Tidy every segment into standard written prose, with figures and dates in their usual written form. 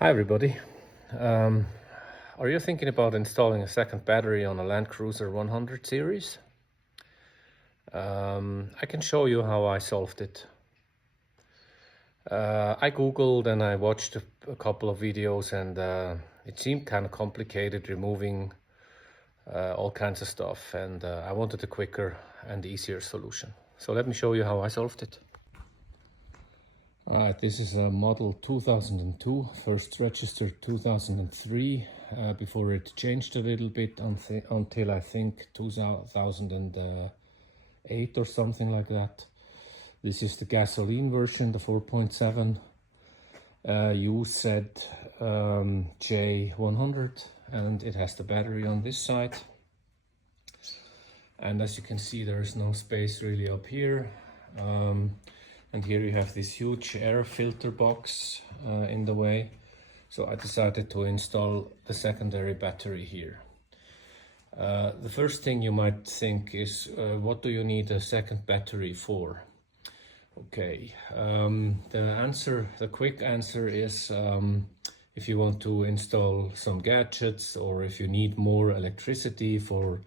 Hi everybody. Um, are you thinking about installing a second battery on a Landcruiser 100 series? I can show you how I solved it. I googled and I watched a couple of videos, and it seemed kind of complicated removing all kinds of stuff, and I wanted a quicker and easier solution. So let me show you how I solved it. This is a model 2002, first registered 2003, before it changed a little bit until I think 2008 or something like that. This is the gasoline version, the 4.7 UZ J100, and it has the battery on this side. And as you can see, there is no space really up here. And here you have this huge air filter box in the way. So I decided to install the secondary battery here. The first thing you might think is, what do you need a second battery for? Okay, the quick answer is if you want to install some gadgets, or if you need more electricity for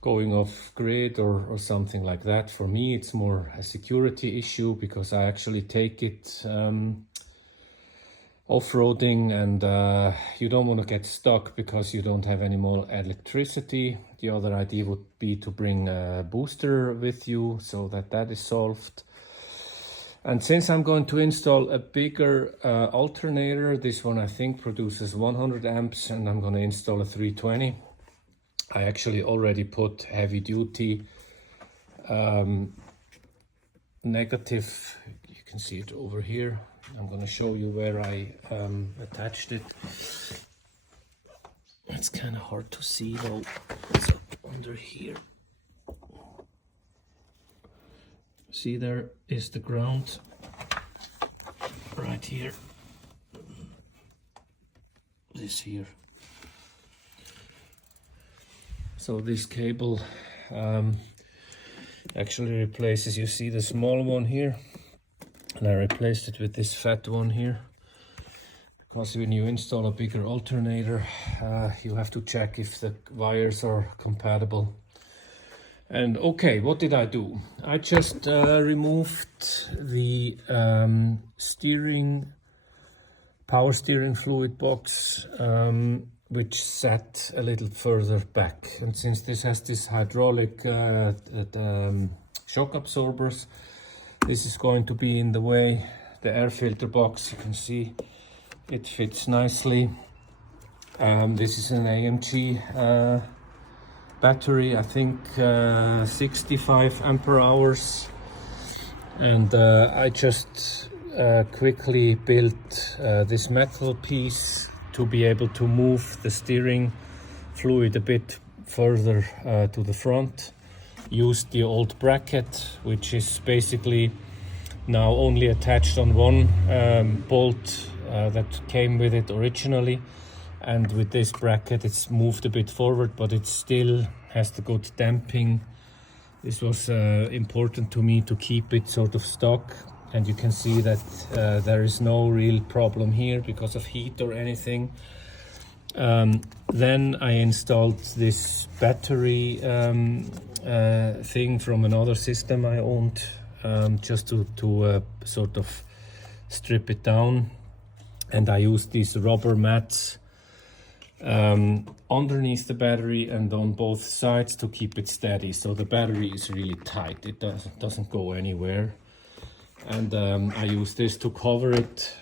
going off grid or something like that. For me, it's more a security issue, because I actually take it off-roading, and you don't want to get stuck because you don't have any more electricity. The other idea would be to bring a booster with you so that is solved. And since I'm going to install a bigger alternator, this one I think produces 100 amps, and I'm going to install a 320. I actually already put heavy duty negative. You can see it over here. I'm going to show you where I attached it. It's kind of hard to see though. It's up under here. See, there is the ground right here. This here. So this cable actually replaces, you see the small one here, and I replaced it with this fat one here, because when you install a bigger alternator, you have to check if the wires are compatible. And okay, what did I do? I just removed the power steering fluid box, which sat a little further back. And since this has this hydraulic shock absorbers, this is going to be in the way. The air filter box, you can see it fits nicely. This is an AMG battery, I think 65 ampere hours. And I just quickly built this metal piece to be able to move the steering fluid a bit further to the front. Used the old bracket, which is basically now only attached on one bolt that came with it originally, and with this bracket it's moved a bit forward, but it still has the good damping. This was important to me to keep it sort of stock. And you can see that there is no real problem here because of heat or anything. Then I installed this battery thing from another system I owned, just to sort of strip it down. And I used these rubber mats underneath the battery and on both sides to keep it steady. So the battery is really tight, it doesn't go anywhere. And I use this to cover it,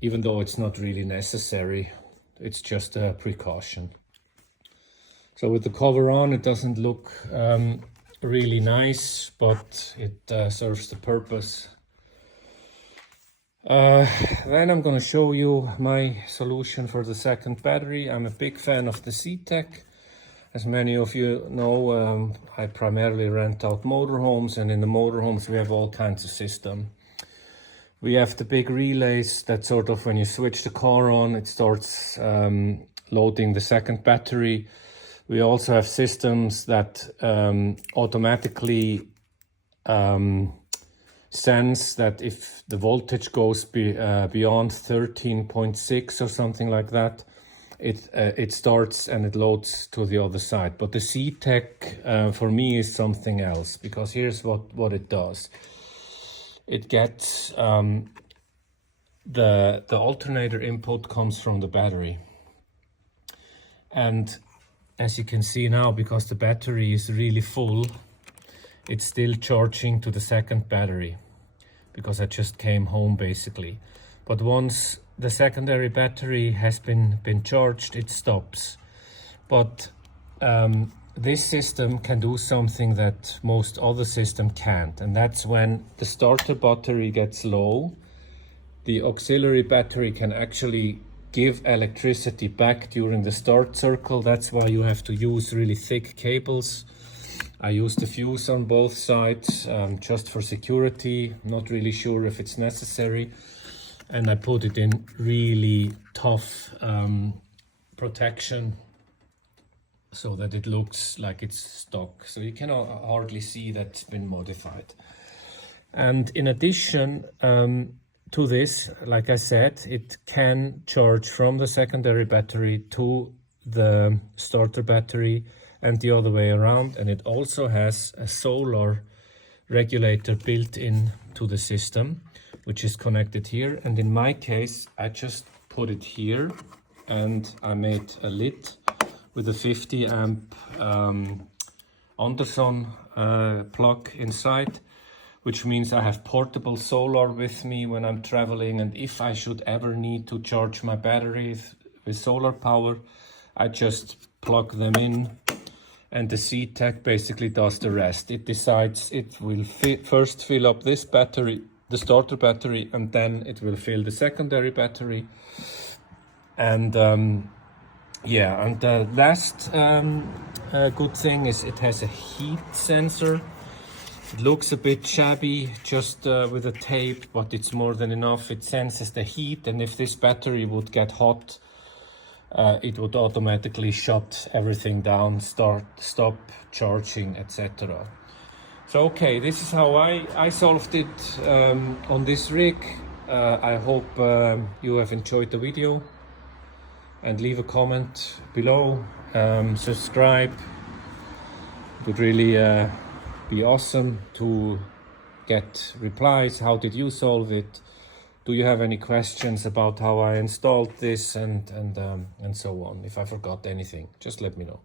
even though it's not really necessary. It's just a precaution. So with the cover on, it doesn't look really nice, but it serves the purpose. Then I'm going to show you my solution for the second battery. I'm a big fan of the Ctek. As many of you know, I primarily rent out motorhomes, and in the motorhomes we have all kinds of systems. We have the big relays that sort of, when you switch the car on, it starts loading the second battery. We also have systems that automatically sense that if the voltage goes beyond 13.6 or something like that, it starts and it loads to the other side. But the Ctek for me is something else, because here's what it does. It gets the alternator input comes from the battery, and as you can see now, because the battery is really full, it's still charging to the second battery, because I just came home basically. But once the secondary battery has been charged, it stops. But this system can do something that most other systems can't, and that's when the starter battery gets low, the auxiliary battery can actually give electricity back during the start circle. That's why you have to use really thick cables. I used a fuse on both sides just for security, not really sure if it's necessary. And I put it in really tough protection so that it looks like it's stock. So you can hardly see that it's been modified. And in addition to this, like I said, it can charge from the secondary battery to the starter battery and the other way around. And it also has a solar regulator built in to the system, which is connected here. And in my case, I just put it here and I made a lid with a 50 amp Anderson plug inside, which means I have portable solar with me when I'm traveling. And if I should ever need to charge my batteries with solar power, I just plug them in, and the Ctek basically does the rest. It decides it will first fill up this battery, the starter battery, and then it will fill the secondary battery. And yeah, and the last good thing is it has a heat sensor. It looks a bit shabby just with a tape, but it's more than enough. It senses the heat, and if this battery would get hot, it would automatically shut everything down, stop charging, etc. So okay, this is how I solved it on this rig. I hope you have enjoyed the video, and leave a comment below, subscribe. It would really be awesome to get replies. How did you solve it? Do you have any questions about how I installed this and so on? If I forgot anything, just let me know.